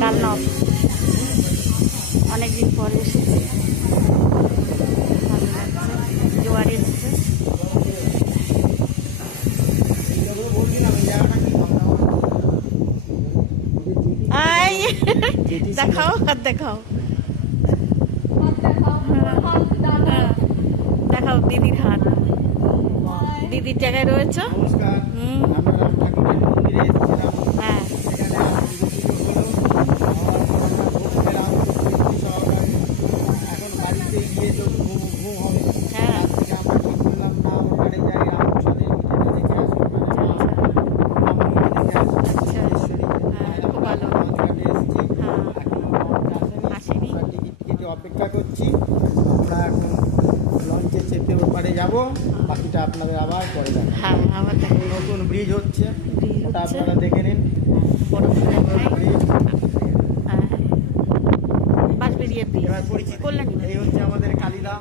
Dunlop অনেকদিন পরে এসেছি, ভালো লাগছে। জোয়ার এসেছে। আই দেখাও, হাত দেখাও, দেখাও দিদির হাত। দিদির জায়গায় রয়েছে। হ্যাঁ, হ্যাঁ, খুব ভালো। আসেনি। অপেক্ষা করছি। আমরা এখন লঞ্চে চেপে ওপারে যাব, বাকিটা আপনাদের আবার পরে দেখাবো। হ্যাঁ, আবার দেখো নতুন ব্রিজ হচ্ছে, ব্রিজ ওটা হচ্ছে। আপনারা দেখে নিন। বড় করে ব্রিজ হ্যাঁ, বাঁশবেড়িয়া ব্রিজ, এবার পরিচিতি। কল্যাণী। এই হচ্ছে আমাদের কালিদা।